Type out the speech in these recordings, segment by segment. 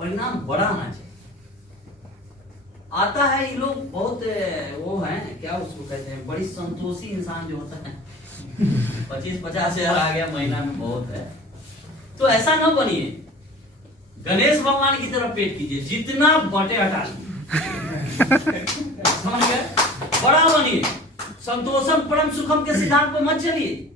परिणाम बड़ा आना चाहिए। आता है ये लोग बहुत वो है, क्या उसको कहते हैं, बड़ी संतोषी इंसान जो होता है 25-50 हजार आ गया महीना में बहुत है। तो ऐसा ना बनिए, गणेश भगवान की तरफ पेट कीजिए, जितना बटे हटा लीजिए, समझ गए? बड़ा बनिए, संतोषम परम सुखम के सिद्धांत पर मत चलिए।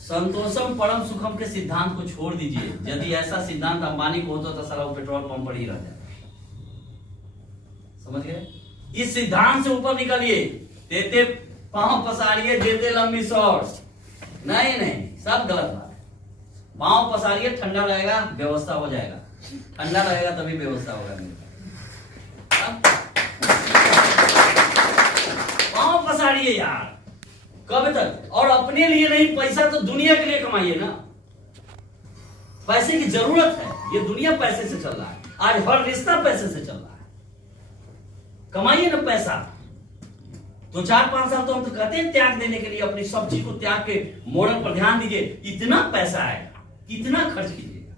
संतोषम परम सुखम के सिद्धांत को छोड़ दीजिए। यदि ऐसा सिद्धांत अंबानी को होता तो सारा वो पेट्रोल पंप पर ही रह जाता। समझ गए? इस सिद्धांत से ऊपर निकलिए। देते पांव पसारिए, देते लंबी शॉर्ट्स, नहीं नहीं, सब गलत बात है। पांव पसारिए, ठंडा रहेगा व्यवस्था हो जाएगा, ठंडा रहेगा तभी व्यवस्था होगा। पांव पसारिए यार, कब तक? और अपने लिए नहीं, पैसा तो दुनिया के लिए कमाइए ना। पैसे की जरूरत है, ये दुनिया पैसे से चल रहा है, आज हर रिश्ता पैसे से चल रहा है। कमाइए ना पैसा। तो 4-5 साल तो हम तो कहते हैं त्याग देने के लिए, अपनी सब चीज को त्याग के मॉडल पर ध्यान दीजिए। इतना पैसा आएगा, कितना खर्च कीजिएगा।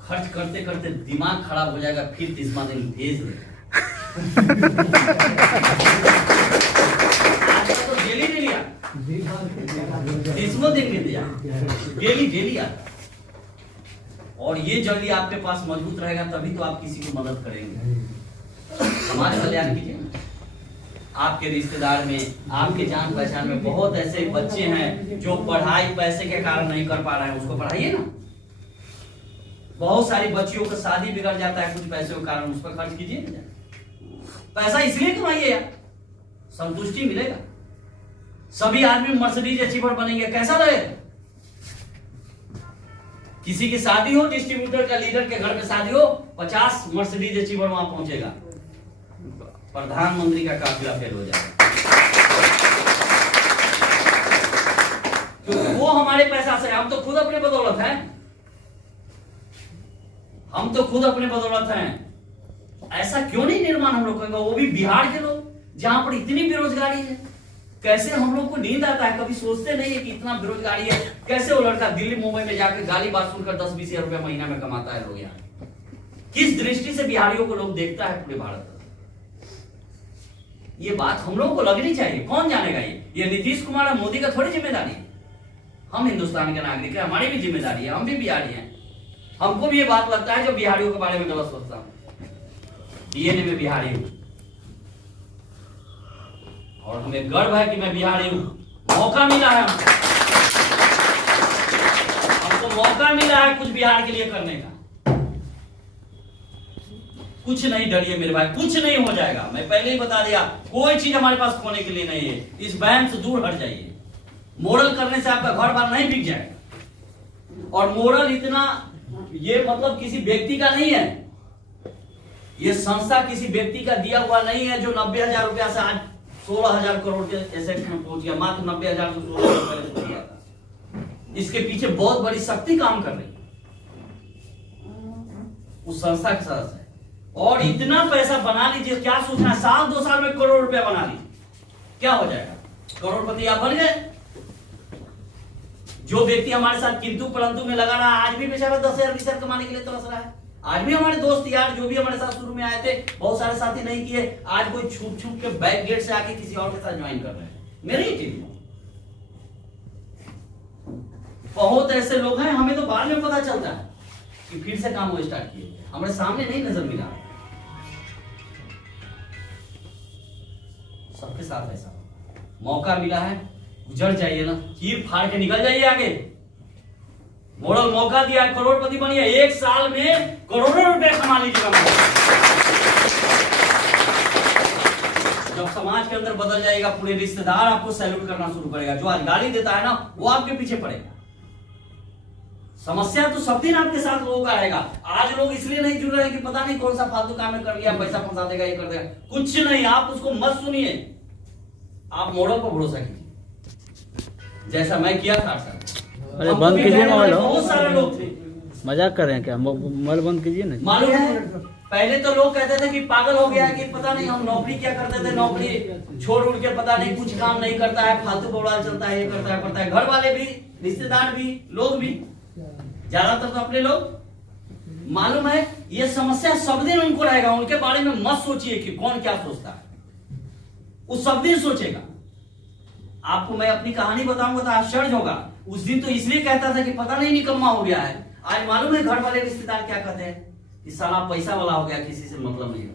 खर्च करते करते दिमाग खराब हो जाएगा, फिर 30वां दिन भेज देगा। तो डेली डेली आता, 30वां दिन भी दिया, डेली डेली आता। और ये जल्दी आपके पास मजबूत रहेगा, तभी तो आप किसी की मदद करेंगे। समाज कल्याण कीजिए। आपके रिश्तेदार में, आपके जान पहचान में बहुत ऐसे बच्चे हैं जो पढ़ाई पैसे के कारण नहीं कर पा रहे हैं, उसको पढ़ाइए ना। बहुत सारी बच्चियों का शादी बिगड़ जाता है कुछ पैसों के कारण, उस पर खर्च कीजिए ना। पैसा इसलिए कमाइए यार, संतुष्टि मिलेगा। सभी आदमी मर्सिडीज अचीवर बनेंगे, कैसा लगेगा? किसी की शादी हो, डिस्ट्रीब्यूटर का लीडर के घर में शादी हो, 50 मर्सिडीज अचीवर वहां पहुंचेगा, प्रधानमंत्री का काफिला फेल हो जाएगा। तो वो हमारे पैसा से, हम तो खुद अपने बदौलत हैं, हम तो खुद अपने बदौलत हैं। ऐसा क्यों नहीं निर्माण हम लोग करेंगे? वो भी बिहार के लोग, जहां पर इतनी बेरोजगारी है। कैसे हम लोग को नींद आता है? कभी सोचते नहीं है कि इतना बेरोजगारी है। कैसे वो लड़का दिल्ली मुंबई में जाकर गाली बात सुनकर 10-20 हजार रुपया महीना में कमाता है लोग यहाँ? किस दृष्टि से बिहारियों को लोग देखता है पूरे भारत में? ये बात हम लोगों को लगनी चाहिए। कौन जानेगा? ये नीतीश कुमार और मोदी का थोड़ी जिम्मेदारी है। हम हिंदुस्तान के नागरिक है, हमारी भी जिम्मेदारी है, हम भी बिहारी हैं। हमको भी ये बात लगता है जो बिहारियों के बारे में गलत सोचता हूं। डीएनए में बिहारी हूं और हमें गर्व है कि मैं बिहारी हूं। मौका मिला है हमको, मौका मिला है कुछ बिहार के लिए करने का। कुछ नहीं डरिए मेरे भाई, कुछ नहीं हो जाएगा। मैं पहले ही बता दिया, कोई चीज हमारे पास खोने के लिए नहीं है। इस वहम से दूर हट जाइए। मोरल करने से आपका घर बार नहीं बिक जाएगा। और मोरल इतना, ये मतलब किसी व्यक्ति का नहीं है, ये संस्था किसी व्यक्ति का दिया हुआ नहीं है जो 90,000 रुपया से आज 16,000 करोड़ के एसेट में पहुंच गया। मात्र 90,000 से 16,000 पहले पहुंच गया था। इसके पीछे बहुत बड़ी शक्ति काम कर रही है, उस संस्था के सदस्य है। और इतना पैसा बना लीजिए, क्या सोचना है, साल 2 साल में करोड़ रुपया बना लीजिए, क्या हो जाएगा? करोड़पति आप बन गए। जो व्यक्ति हमारे साथ किंतु परंतु में लगा रहा है, आज भी बेचारा 10,000-20,000 कमाने के लिए तरस रहा है। आज भी हमारे दोस्त यार जो भी हमारे साथ शुरू में आए थे, बहुत सारे साथी नहीं किए, आज कोई छुप छुप के बैक गेट से आके किसी और के साथ ज्वाइन कर रहे हैं। मेरी ही टीम में बहुत ऐसे लोग हैं, हमें तो बाद में पता चलता है कि फिर से काम वो स्टार्ट किए, हमारे सामने नहीं नजर मिला। सबके साथ ऐसा मौका मिला है, गुजर जाइए ना, चीर फाड़ के निकल जाइए आगे। मॉडल मौका दिया, करोड़पति बनिए, 1 साल में करोड़ों रुपए कमा लीजिएगा। जब समाज के अंदर बदल जाएगा, पूरे रिश्तेदार आपको सैल्यूट करना शुरू करेगा। जो आज गाली देता है ना, वो आपके पीछे पड़ेगा। समस्या तो सब दिन आपके साथ लोगों का आएगा। आज लोग इसलिए नहीं जुड़ रहे हैं कि पता नहीं कौन सा फालतू काम कर लिया, पैसा फंसा देगा, ये कर देगा। कुछ नहीं, आप उसको मत सुनिए, आप मॉडल पर भरोसा कीजिए, जैसा मैं किया था। अरे बंद कीजिए ना, बहुत सारे लोग थे। मजाक कर रहे हैं क्या? मोबाइल बंद कीजिए ना। मालूम है, पहले तो लोग कहते थे कि पागल हो गया, कि पता नहीं हम नौकरी क्या करते थे, नौकरी छोड़ उड़ के पता नहीं कुछ काम नहीं करता है, फालतू बवाल चलता है, ये करता है, पड़ता है। घर वाले भी, रिश्तेदार भी, लोग भी ज्यादातर तो अपने लोग, मालूम है ये समस्या सब दिन उनको रहेगा। उनके बारे में मत सोचिए कि कौन क्या सोचता है, वो सब दिन सोचेगा। आपको मैं अपनी कहानी बताऊंगा तो आश्चर्य होगा। उस दिन तो इसलिए कहता था कि पता नहीं निकम्मा हो गया है, आज मालूम है घर वाले रिश्तेदार क्या कहते हैं कि साला पैसा वाला हो गया, किसी से मतलब नहीं है।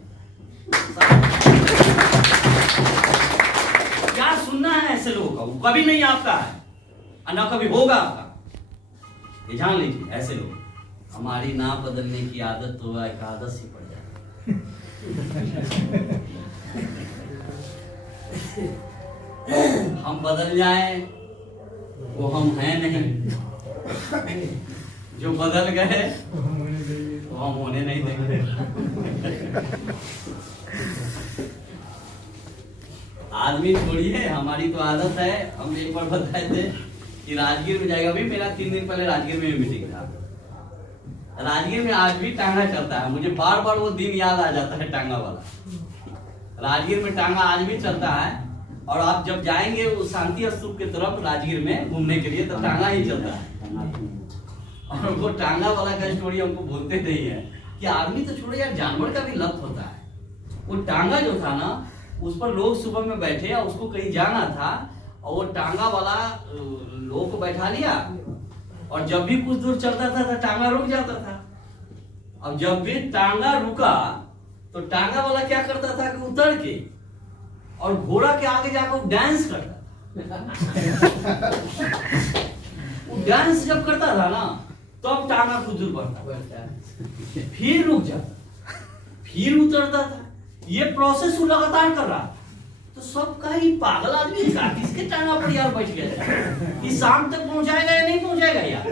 क्या सुनना है ऐसे लोगों का, वो कभी नहीं आपका है और ना कभी होगा आपका, ये जान लीजिए। ऐसे लोग, हमारी ना बदलने की आदत तो एक आदत सी पड़ जाती। हम बदल जाए वो हम हैं नहीं, जो बदल गए वो हम होने नहीं देंगे। आदमी छोड़िए, हमारी तो आदत है। हम एक बार बताए थे कि राजगीर में जाएगा। अभी मेरा 3 दिन पहले राजगीर में मीटिंग था। राजगीर में आज भी टांगा चलता है, मुझे बार बार वो दिन याद आ जाता है टांगा वाला। राजगीर में टांगा आज भी चलता है। और आप जब जाएंगे उस शांति स्तूप की तरफ राजगीर में घूमने के लिए तो टांगा ही चलता है। और वो टांगा वाला का स्टोरी हमको बोलते नहीं है कि आदमी तो छोड़ो यार, जानवर का भी लत होता है। वो टांगा जो था ना, उस पर लोग सुबह में बैठे और उसको कहीं जाना था, और वो टांगा वाला लोग को बैठा लिया, और जब भी कुछ दूर चलता था तो टांगा रुक जाता था। अब जब भी टांगा रुका तो टांगा वाला क्या करता था कि उतर के और घोड़ा के आगे जाकर डांस करता था। वो डांस जब करता था ना, तो अब टांगा कुछ दूर बढ़ता, फिर रुक जाता, फिर उतरता था। ये प्रोसेस वो लगातार कर रहा। तो सबका ही पागल आदमी था, किसके टांगा पर यार बैठ गया कि शाम तक पहुंचाएगा या नहीं पहुंचाएगा यार।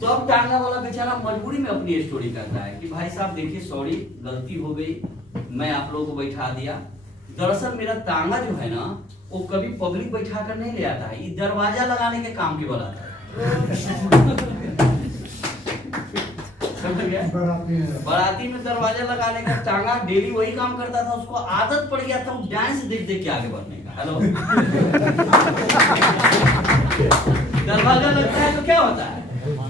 तो अब टांगा वाला बेचारा मजबूरी में अपनी स्टोरी करता है कि भाई साहब देखिए, सॉरी, गलती हो गई, मैं आप लोगों को बैठा दिया। दरअसल मेरा टांगा जो है ना, वो कभी पब्लिक बैठा कर नहीं ले आता है, ये दरवाजा लगाने के काम के वाला था। बाराती में दरवाजा लगाने का टांगा डेली वही काम करता था। उसको आदत पड़ गया था वो डांस देख देख के आगे बढ़ने का। हेलो, दरवाजा लगता है तो क्या होता है,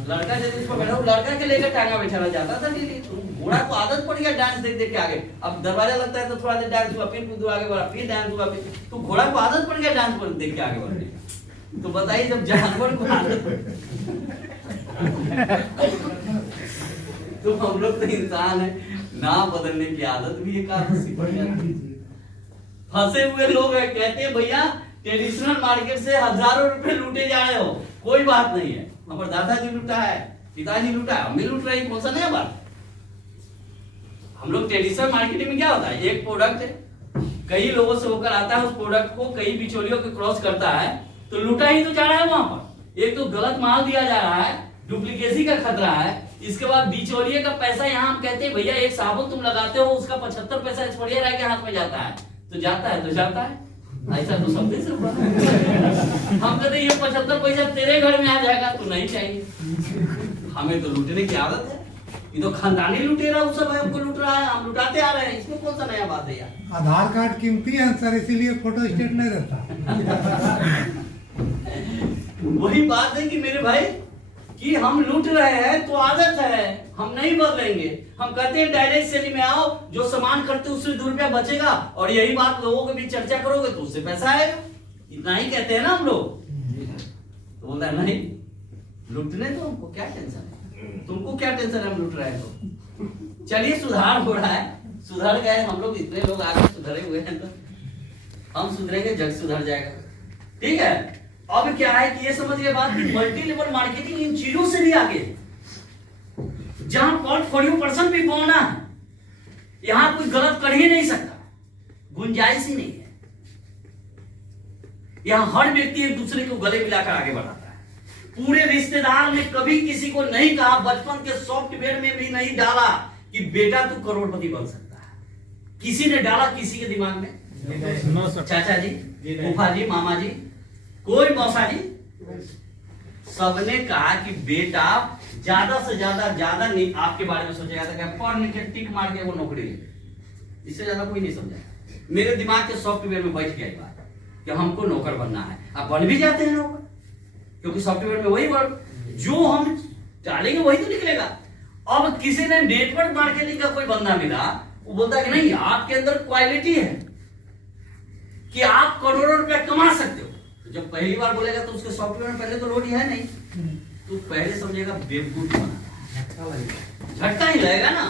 लड़का जब उसको बैठा, लड़का के लेकर टांगा बैठाना जाता था डेली। घोड़ा को आदत पड़ गया डांस देख देख के आगे। अब दरवाजा लगता है तो थोड़ा देर डांस हुआ, फिर कूदो आगे बढ़ा, फिर डांस हुआ, फिर तो घोड़ा को आदत पड़ गया डांस पर देख के आगे बढ़ने का। तो बताइए, जब जानवर को आदत तो हम लोग तो इंसान है, ना बदलने की आदत भी एक आदत सी पड़ जाती है। फंसे हुए लोग हैं, कहते हैं भैया ट्रेडिशनल मार्केट से हजारों रुपए लूटे जा रहे हो, कोई बात नहीं है। हमारे दादाजी लूटा है, पिताजी लूटा है, हम भी लूट रहे हैं, कौन सा नया बात। हम लोग ट्रेडिशनल मार्केटिंग में क्या होता है, एक प्रोडक्ट कई लोगों से होकर आता है, उस प्रोडक्ट को कई बिचौलियों के क्रॉस करता है, तो लूटा ही तो जा रहा है वहां पर। एक तो गलत माल दिया जा रहा है, डुप्लीकेसी का खतरा है, इसके बाद बिचौलिए का पैसा। यहाँ हम कहते हैं भैया एक साबुन तुम लगाते हो, उसका 75 पैसा छोड़िए रह के हाथ में जाता है, तो जाता है तो जाता है। ऐसा तो सब से हम कहते ये 75 पैसा तेरे घर में आ जाएगा तो नहीं चाहिए। हमें तो लूटने की आदत है, ये तो खानदानी लुटेरा वो सब है, हमको लूट रहा है, हम लुटाते आ रहे हैं, इसमें कौन सा नया बात है यार। आधार कार्ड कीमती है सर, इसीलिए फोटो स्टेट नहीं रहता। वही बात है कि मेरे भाई कि हम लूट रहे हैं तो आदत है, हम नहीं बदलेंगे। हम कहते हैं डायरेक्ट सेलिंग में आओ, जो सामान खरीदते उससे 2 रुपया बचेगा, और यही बात लोगों के बीच चर्चा करोगे तो उससे पैसा आएगा। इतना ही कहते हैं ना हम लोग। तो बोलता है नहीं, लूटने तो हमको क्या टेंशन है, तुमको क्या टेंशन है, हम लूट रहे हैं तो। चलिए सुधार हो रहा है, सुधर गए हम लोग, इतने लोग आगे सुधरे हुए हैं, तो हम सुधरेंगे, जग सुधर जाएगा। ठीक है, अब क्या है कि ये समझ गए बात कि मल्टी लेवल मार्केटिंग इन चीजों से भी आगे, जहां पोर्टफोलियो पर्सन भी बोना है, यहां कोई गलत कर ही नहीं सकता, गुंजाइश ही नहीं है। यहां हर व्यक्ति एक दूसरे को गले मिलाकर आगे बढ़ाता है। पूरे रिश्तेदार ने कभी किसी को नहीं कहा, बचपन के सॉफ्टवेयर में भी नहीं डाला कि बेटा तू करोड़पति बन सकता है। किसी ने डाला किसी के दिमाग में? चाचा जी, फूफा जी, मामा जी, कोई मौसा जी, सबने कहा कि बेटा ज्यादा से ज्यादा नहीं आपके बारे में सोचेगा था, पढ़ लिख के टिक मार के वो नौकरी ले, इससे ज्यादा कोई नहीं समझा। मेरे दिमाग के सॉफ्टवेयर में बैठ गया बात कि हमको नौकर बनना है। आप बन भी जाते हैं नौकर, क्योंकि सॉफ्टवेयर में वही वर्ड जो हम डालेंगे वही तो निकलेगा। अब किसी ने नेटवर्क मार्केटिंग का कोई बंदा मिला, वो बोलता है कि नहीं आपके अंदर क्वालिटी है कि आप करोड़ों रुपए कमा सकते हो। तो जब पहली बार बोलेगा तो उसके सॉफ्टवेयर में पहले तो लोड है नहीं, तो पहले समझेगा बेवकूफ बना, झटका ही लगेगा ना,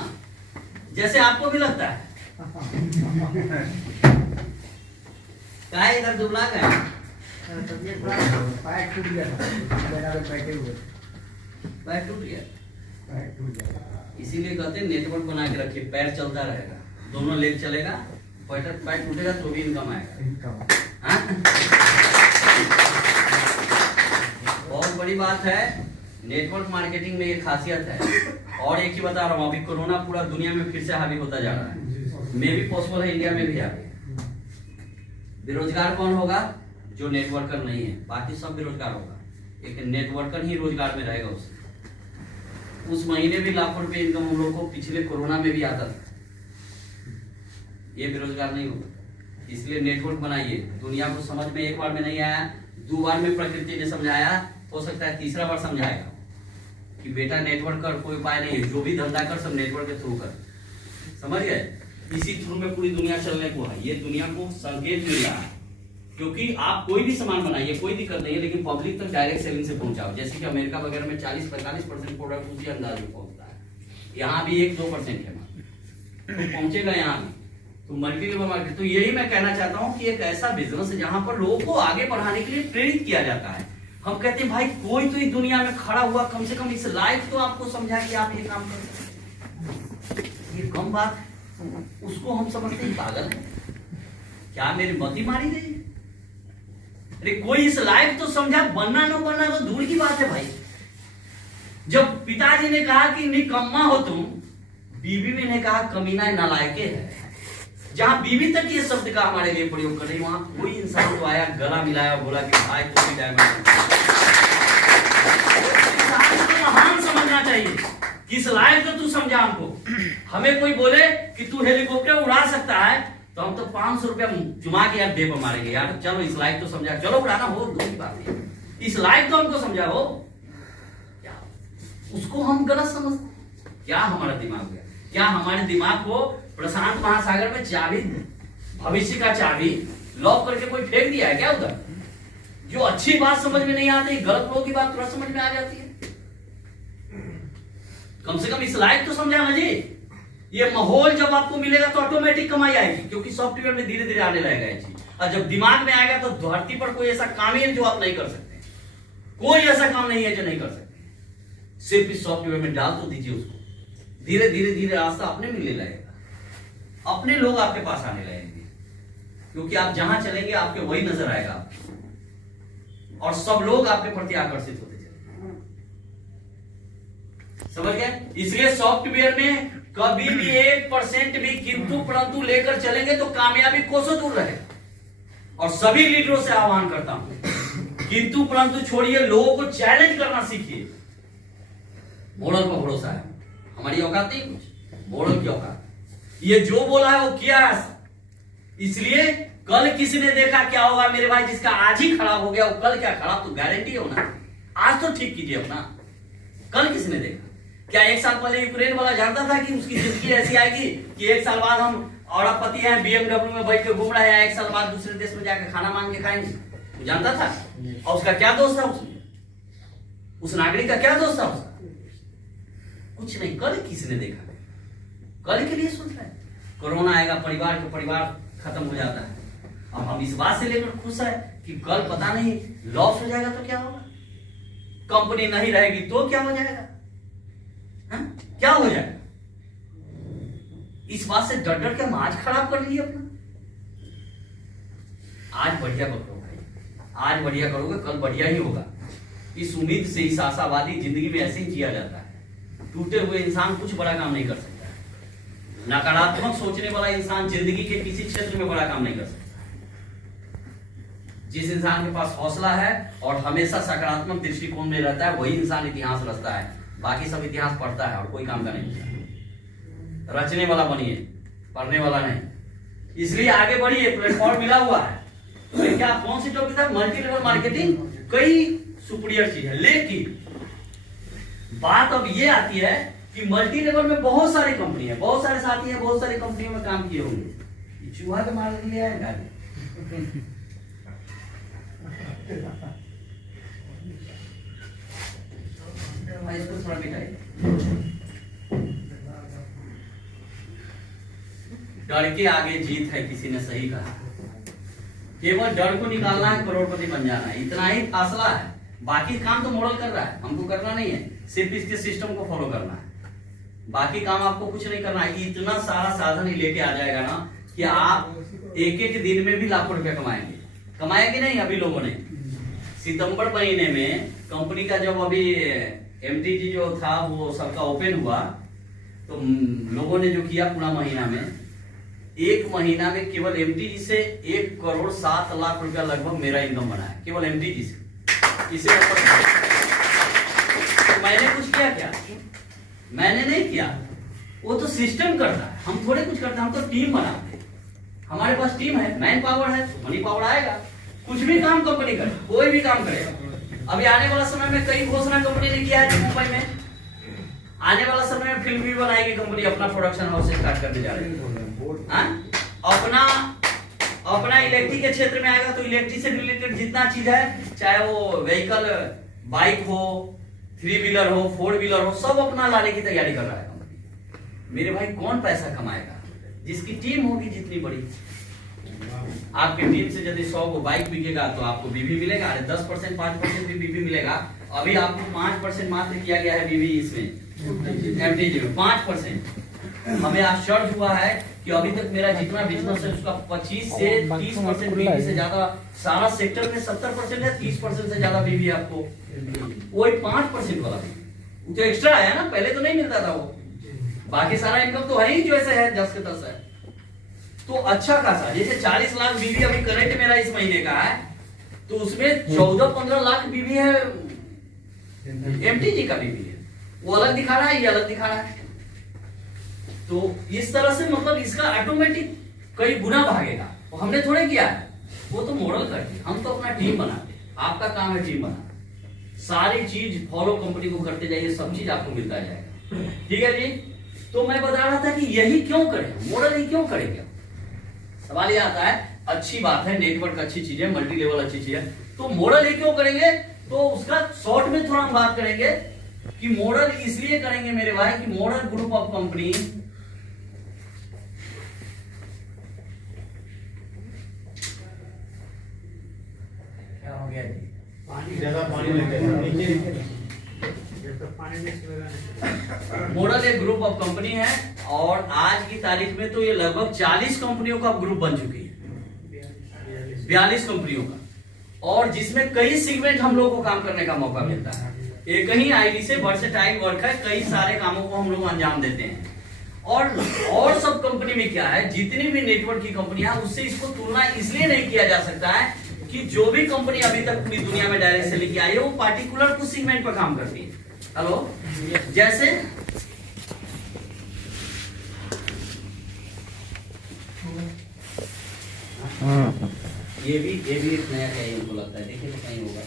जैसे आपको भी लगता है। क्या है इधर दुबला का पैर टूट गया था, पैर टूट गया, इसीलिए कहते हैं नेटवर्क बना के रखिए, पैर चलता रहेगा, दोनों लेग चलेगा, पैर टूटेगा तो भी इनकम आएगा। हाँ? बहुत बड़ी बात है, नेटवर्क मार्केटिंग में ये खासियत है। और एक ही बता रहा हूँ, अभी कोरोना पूरा दुनिया में फिर से हावी होता जा रहा है, मे भी पॉसिबल है इंडिया में भी आ गया। बेरोजगार कौन होगा? जो नेटवर्कर नहीं है, बाकी सब बेरोजगार होगा, एक नेटवर्कर ही रोजगार में रहेगा। उससे उस महीने भी लाखों रुपए इनकम हम लोग को पिछले कोरोना में भी आता था, ये बेरोजगार नहीं होगा। इसलिए नेटवर्क बनाइए। दुनिया को समझ में एक बार में नहीं आया, 2 बार में प्रकृति ने समझाया, हो सकता है तीसरा बार समझाएगा कि बेटा नेटवर्क कर, कोई उपाय नहीं है, जो भी धंधा कर सब नेटवर्क के थ्रू कर। समझ गए? इसी थ्रू में पूरी दुनिया चलने को है। ये दुनिया को संकेत मिल रहा है, क्योंकि आप कोई भी सामान बनाइए, कोई दिक्कत नहीं है, लेकिन पब्लिक तक डायरेक्ट सेलिंग से पहुंचाओ। जैसे कि अमेरिका वगैरह में 40-45% प्रोडक्ट उसी अंदाज में पहुंचता है, यहाँ भी 1-2% है, तो पहुंचेगा यहाँ भी। तो मल्टी लेवल मार्केट, तो यही मैं कहना चाहता हूँ कि एक ऐसा बिजनेस है जहां पर लोगों को आगे बढ़ाने के लिए प्रेरित किया जाता है। हम कहते हैं भाई कोई तो इस दुनिया में खड़ा हुआ कम से कम इस लाइफ तो आपको समझा कि आप ये काम कर, ये कम बात है, उसको हम समझते ही पागल है, क्या मेरी मती मारी गई? अरे कोई इस लायक तो समझा, बनना न बनना तो दूर की बात है भाई। जब पिताजी ने कहा कि निकम्मा हो तुम, बीवी भी ने कहा कमीना नालायक है। जहां बीवी तक ये शब्द का हमारे लिए प्रयोग कर रही, वहां कोई इंसान तो आया, गला मिलाया, बोला कि भाई तुम भी डायमंड। महान समझना चाहिए, किस लायक तो तू समझा हमको। हमें कोई बोले कि तू हेलीकॉप्टर उड़ा सकता है, तो हम तो 500 रुपया जुमा के यार दे पर मारेंगे, यार चलो इस लायक तो समझा, चलो उड़ाना हो, दूसरी बात है, इस लायक तो हमको समझा हो। क्या उसको हम गलत समझते? क्या हमारा दिमाग है? क्या हमारे दिमाग को प्रशांत महासागर में चाबी, भविष्य का चाबी लॉक करके कोई फेंक दिया है क्या उधर? जो अच्छी बात समझ में नहीं आती, गलत लोगों की बात तुरंत समझ में आ जाती है। कम से कम इस लायक तो समझा ना जी। ये माहौल जब आपको मिलेगा तो ऑटोमेटिक कमाई आएगी, क्योंकि सॉफ्टवेयर में धीरे धीरे आने लगेगा ये चीज। और जब दिमाग में आएगा तो धरती पर कोई ऐसा काम ही है जो आप नहीं कर सकते, कोई ऐसा काम नहीं है जो नहीं कर सकते। सिर्फ इस सॉफ्टवेयर में डाल तो दीजिए उसको, धीरे धीरे धीरे रास्ता अपने मिलने लगेगा, अपने लोग आपके पास आने लगेंगे, क्योंकि आप जहां चलेंगे आपके वही नजर आएगा, और सब लोग आपके प्रति आकर्षित होते चलेंगे। समझ गए? इसलिए सॉफ्टवेयर में कभी भी 1% भी किंतु परंतु लेकर चलेंगे तो कामयाबी कोसों दूर रहे। और सभी लीडरों से आह्वान करता हूं, किंतु परंतु छोड़िए, लोगों को चैलेंज करना सीखिए। मॉडल पर भरोसा है, हमारी औकात नहीं कुछ, मॉडल की औकात। ये जो बोला है वो किया है, इसलिए कल किसी ने देखा क्या होगा मेरे भाई, जिसका आज ही खराब हो गया वो कल क्या खराब तो गारंटी हो ना। आज तो ठीक कीजिए अपना, कल किसी ने देखा क्या? 1 साल पहले यूक्रेन वाला जानता था कि उसकी जिंदगी ऐसी आएगी कि 1 साल बाद हम औरतपति हैं, BMW में बैठ के घूम रहे हैं, 1 साल बाद दूसरे देश में जाकर खाना मांग के खाएंगे? जानता था? और उसका क्या दोष था? उसमें उस नागरिक का क्या दोष था? उसका कुछ नहीं। कल किसी ने देखा? कल के लिए सोच रहे हैं। कोरोना आएगा, परिवार के परिवार खत्म हो जाता है, और हम इस बात से लेकर खुश है कि कल पता नहीं लॉस हो जाएगा तो क्या होगा, कंपनी नहीं रहेगी तो क्या हो जाएगा, क्या हो जाएगा? इस बात से डर डर के हम आज खराब कर लिए अपना। आज बढ़िया करो भाई, आज बढ़िया करोगे कल बढ़िया ही होगा। इस उम्मीद से, इस आशावादी जिंदगी में ऐसे ही जिया जाता है। टूटे हुए इंसान कुछ बड़ा काम नहीं कर सकता। नकारात्मक सोचने वाला इंसान जिंदगी के किसी क्षेत्र में बड़ा काम नहीं कर सकता। जिस इंसान के पास हौसला है और हमेशा सकारात्मक दृष्टिकोण में रहता है, वही इंसान इतिहास रचता है। बाकी सब इतिहास पढ़ता है और कोई काम का नहीं। रचने वाला बनिए, पढ़ने वाला नहीं। इसलिए आगे बढ़िए, प्लेटफॉर्म मिला हुआ है। तो क्या कौन सी टॉपिक था? मल्टी लेवल मार्केटिंग कई सुपीरियर चीज है, लेकिन बात अब ये आती है कि मल्टी लेवल में बहुत सारी कंपनी है, बहुत सारे साथी हैं, बहुत सारी कंपनियों में काम किए होंगे। चूहा के मार लिया है गाड़ी। इसको थोड़ा मिटाइए। डर के आगे जीत है, किसी ने सही कहा। केवल डर को निकालना है, करोड़पति बन जाना है, इतना ही फासला है। बाकी काम तो मॉडल कर रहा है, हमको करना नहीं है, सिर्फ इसके सिस्टम को फॉलो करना है। बाकी काम आपको कुछ नहीं करना है। इतना सारा साधन ही लेके आ जाएगा ना कि आप एक एक दिन में भी लाखों रुपया कमाएंगे। कमाया कि नहीं? अभी लोगों ने सितंबर महीने में कंपनी का जब अभी एमटीजी जो था वो सबका ओपन हुआ, तो लोगों ने जो किया पूरा महीना में, एक महीना में केवल एमटीजी से 1,07,00,000 रुपया लगभग मेरा इनकम बना है, केवल एमटीजी से। इसे तो मैंने कुछ किया क्या? मैंने नहीं किया, वो तो सिस्टम करता है, हम थोड़े कुछ करते हैं। हम तो टीम बनाते हैं, हमारे पास टीम है, मैन पावर है, मनी पावर आएगा। कुछ भी काम कंपनी करे, कोई भी काम करेगा। अभी आने वाला समय में कई घोषणा कंपनी ने किया है मुंबई में। आने वाला समय में फिल्म भी बनाएगी कंपनी, अपना प्रोडक्शन हाउस स्टार्ट करने जा रही है। अपना इलेक्ट्रिक के क्षेत्र में आएगा तो इलेक्ट्रिक से रिलेटेड जितना चीज है, चाहे वो व्हीकल, बाइक हो, 3 व्हीलर हो, 4 व्हीलर हो, सब अपना लाने की तैयारी कर रहा है कंपनी। मेरे भाई कौन पैसा कमाएगा? जिसकी टीम होगी जितनी बड़ी। आपकी टीम से यदि 100 को बाइक बिकेगा तो आपको बीवी मिलेगा। अरे 10% 5% भी बीवी मिलेगा। अभी आपको 5% मात्र किया गया है बीवी इसमें एमटीजी में 5%। हमें आश्चर्य हुआ है कि अभी तक मेरा जितना बिजनेस है उसका 25 से 30% बीवी से ज्यादा, सारा सेक्टर में 70% है, 30% से ज्यादा बीवी आपको, वही 5% वाला बीवी वो तो एक्स्ट्रा है ना, पहले तो नहीं मिलता था वो। बाकी सारा इनकम तो है ही जो ऐसे है 10 के 10 है, तो अच्छा खासा। जैसे 40 लाख बीवी अभी करेंट मेरा इस महीने का है, तो उसमें 14-15 लाख बीवी है एमटीजी का बीवी है, वो अलग दिखा रहा है, ये अलग दिखा रहा है। तो इस तरह से मतलब इसका ऑटोमेटिक कई गुना भागेगा। वो हमने थोड़े किया है, वो तो मॉडल करते, हम तो अपना टीम बनाते। आपका काम है टीम बनाना, सारी चीज फॉलो कंपनी को करते जाइए, सब चीज आपको मिलता जाएगा। ठीक है जी। तो मैं बता रहा था कि यही क्यों करें, मॉडल ही क्यों करेंगे। सवाल ये आता है, अच्छी बात है, नेटवर्क अच्छी चीज है, मल्टी लेवल अच्छी चीज है, तो मॉडल ही क्यों करेंगे? तो उसका शॉर्ट में थोड़ा हम बात करेंगे कि मॉडल इसलिए करेंगे मेरे भाई कि मॉडल ग्रुप ऑफ कंपनी क्या हो गया जी? मॉडल एक ग्रुप ऑफ कंपनी है और आज की तारीख में तो ये लगभग 40 कंपनियों का ग्रुप बन चुकी है, 42 कंपनियों का, और जिसमें कई सेगमेंट हम लोगों को काम करने का मौका मिलता है। एक ही आईडी से वर्सेटाइल वर्क है, कई सारे कामों को हम लोग अंजाम देते हैं। और सब कंपनी में क्या है, जितनी भी नेटवर्क की कंपनियां, उससे इसको तुलना इसलिए नहीं किया जा सकता है कि जो भी कंपनी अभी तक पूरी दुनिया में डायरेक्ट से लेके आई है, वो पार्टिकुलर कुछ सेगमेंट पर काम करती है। हेलो, जैसे ये भी एक नया क्या है, उनको लगता है, देखिए तो कहीं होगा।